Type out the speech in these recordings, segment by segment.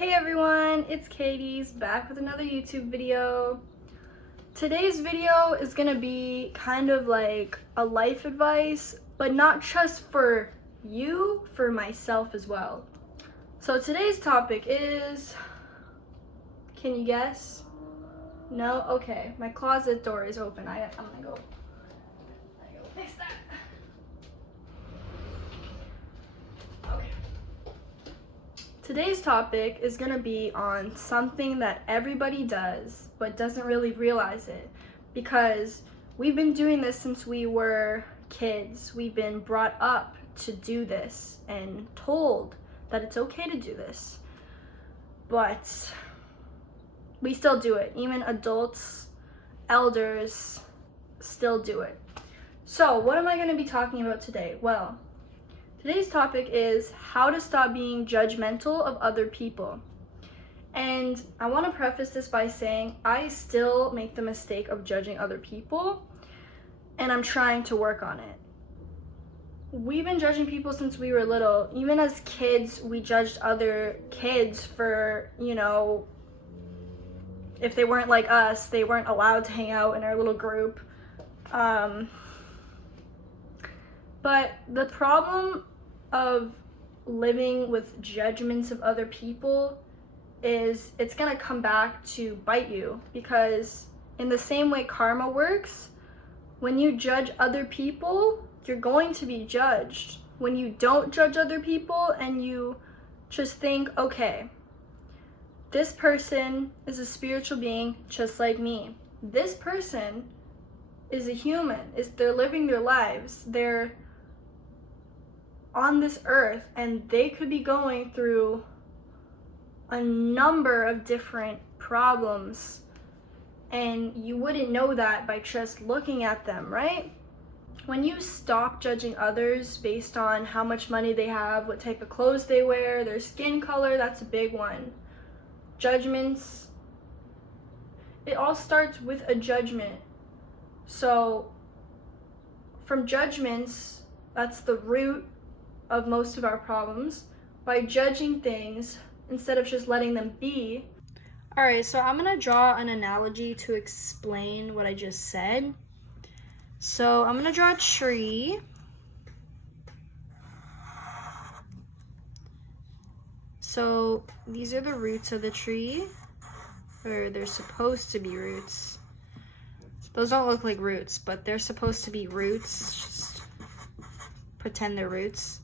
Hey everyone, it's Katie's back with another YouTube video. Today's video is gonna be kind of like a life advice, but not just for you, for myself as well. So today's topic is, can you guess? No? Okay, my closet door is open. I'm gonna go fix that. Today's topic is going to be on something that everybody does but doesn't really realize it, because we've been doing this since we were kids. We've been brought up to do this and told that it's okay to do this, but we still do it. Even adults, elders still do it. So what am I going to be talking about today? Well, today's topic is how to stop being judgmental of other people. And I want to preface this by saying I still make the mistake of judging other people, and I'm trying to work on it. We've been judging people since we were little. Even as kids, we judged other kids for, if they weren't like us, they weren't allowed to hang out in our little group. But the problem of living with judgments of other people is it's gonna come back to bite you, because in the same way karma works, when you judge other people, you're going to be judged. When you don't judge other people and you just think, okay, this person is a spiritual being just like me. This person is a human. They're living their lives. They're on this earth, and they could be going through a number of different problems, and you wouldn't know that by just looking at them, right? When you stop judging others based on how much money they have, what type of clothes they wear, their skin color, that's a big one. Judgments, it all starts with a judgment. So from judgments, that's the root of most of our problems. By judging things instead of just letting them be. All right, so I'm gonna draw an analogy to explain what I just said. So I'm gonna draw a tree. So these are the roots of the tree, or they're supposed to be roots. Those don't look like roots, but they're supposed to be roots. Just pretend they're roots.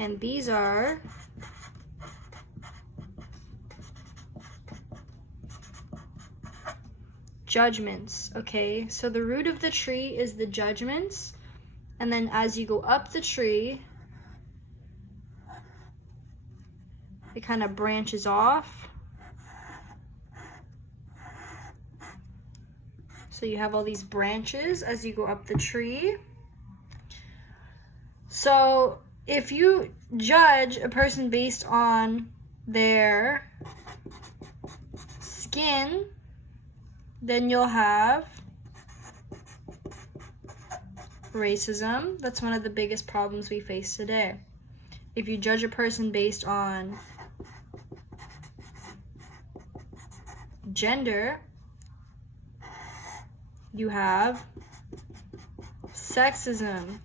And these are judgments, okay? So the root of the tree is the judgments, and then as you go up the tree, it kind of branches off. So you have all these branches as you go up the tree. So if you judge a person based on their skin, then you'll have racism. That's one of the biggest problems we face today. If you judge a person based on gender, you have sexism,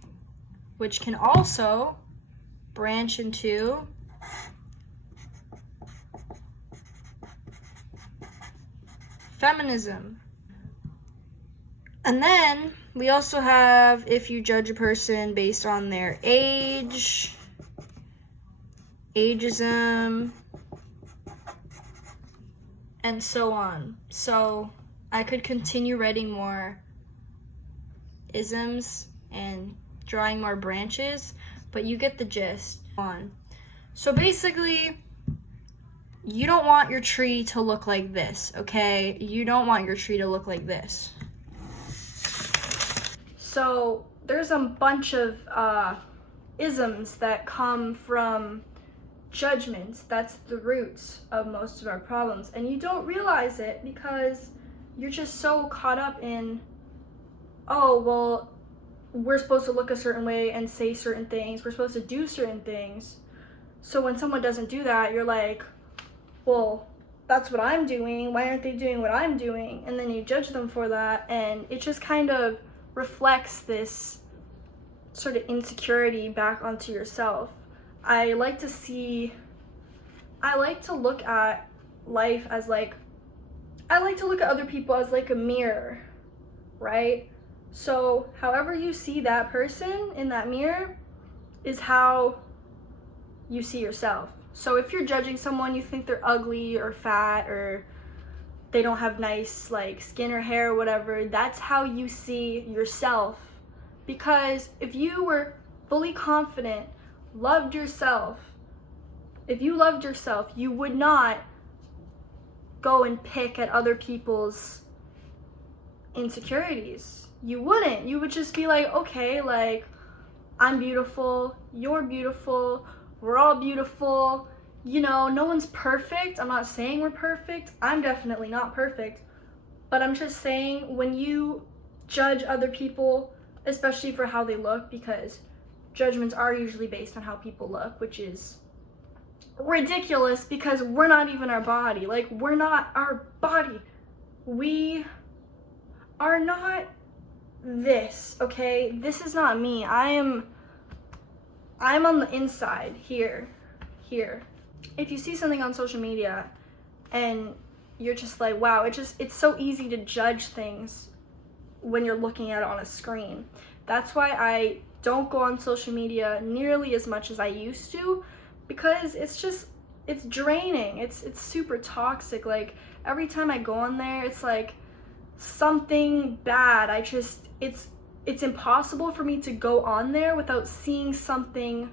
which can also branch into feminism. And then we also have, if you judge a person based on their age, ageism, and so on. So I could continue writing more isms and drawing more branches, but you get the gist. So basically, you don't want your tree to look like this, okay? You don't want your tree to look like this. So there's a bunch of isms that come from judgments. That's the roots of most of our problems, and you don't realize it because you're just so caught up in, oh, well, we're supposed to look a certain way and say certain things. We're supposed to do certain things. So when someone doesn't do that, you're like, well, that's what I'm doing. Why aren't they doing what I'm doing? And then you judge them for that, and it just kind of reflects this sort of insecurity back onto yourself. I like to look at life as like, I like to look at other people as like a mirror, right? So however you see that person in that mirror is how you see yourself. So if you're judging someone, you think they're ugly or fat or they don't have nice like skin or hair or whatever, that's how you see yourself. Because if you were fully confident, loved yourself, if you loved yourself, you would not go and pick at other people's insecurities. You wouldn't. You would just be like, okay, like, I'm beautiful, you're beautiful, we're all beautiful. You know, no one's perfect. I'm not saying we're perfect. I'm definitely not perfect. But I'm just saying, when you judge other people, especially for how they look, because judgments are usually based on how people look, which is ridiculous because we're not even our body. Like, we're not our body. We are not this, okay? This is not me. I'm on the inside, here. If you see something on social media and you're just like, wow, it's so easy to judge things when you're looking at it on a screen. That's why I don't go on social media nearly as much as I used to, because it's draining. It's super toxic. Like, every time I go on there, it's like something bad. It's impossible for me to go on there without seeing something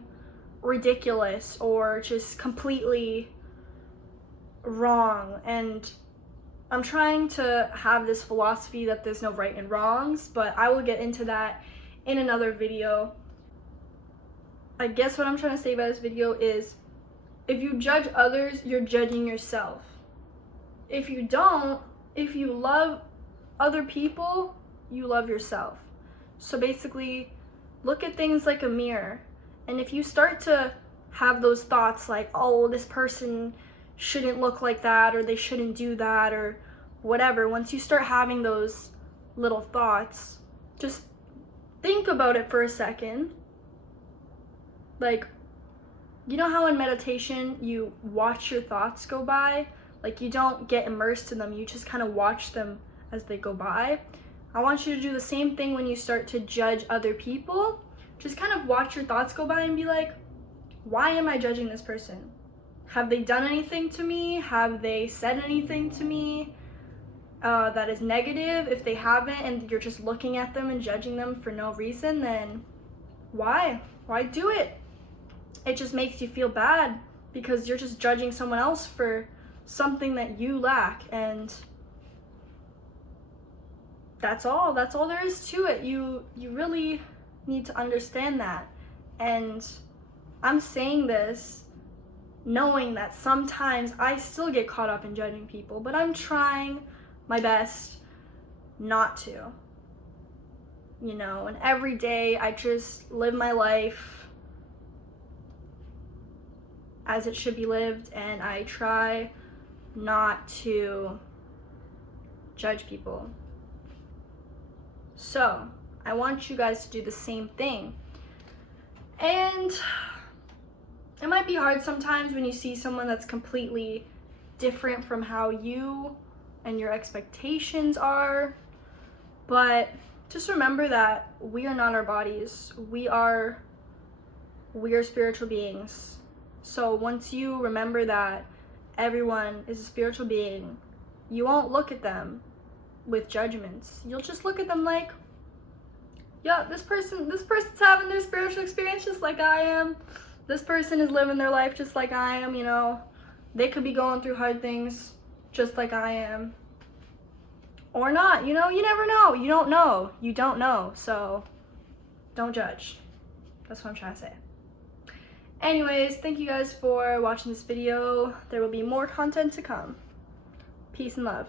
ridiculous or just completely wrong. And I'm trying to have this philosophy that there's no right and wrongs, but I will get into that in another video. I guess what I'm trying to say about this video is, if you judge others, you're judging yourself. If you don't, if you love other people, you love yourself. So basically, look at things like a mirror. And if you start to have those thoughts like, oh, this person shouldn't look like that, or they shouldn't do that, or whatever, once you start having those little thoughts, just think about it for a second. Like, you know how in meditation you watch your thoughts go by? Like, you don't get immersed in them, you just kind of watch them as they go by. I want you to do the same thing when you start to judge other people. Just kind of watch your thoughts go by and be like, why am I judging this person? Have they done anything to me? Have they said anything to me that is negative? If they haven't, and you're just looking at them and judging them for no reason, then why? Why do it? It just makes you feel bad because you're just judging someone else for something that you lack, and that's all there is to it. You really need to understand that. And I'm saying this knowing that sometimes I still get caught up in judging people, but I'm trying my best not to, you know. And every day I just live my life as it should be lived, and I try not to judge people. So I want you guys to do the same thing. And it might be hard sometimes when you see someone that's completely different from how you and your expectations are, but just remember that we are not our bodies. We are spiritual beings. So once you remember that everyone is a spiritual being, you won't look at them with judgments. You'll just look at them like, yeah, this person's having their spiritual experience just like I am. This person is living their life just like I am, you know. They could be going through hard things just like I am. Or not, you know, you never know. You don't know. You don't know. So don't judge. That's what I'm trying to say. Anyways, thank you guys for watching this video. There will be more content to come. Peace and love.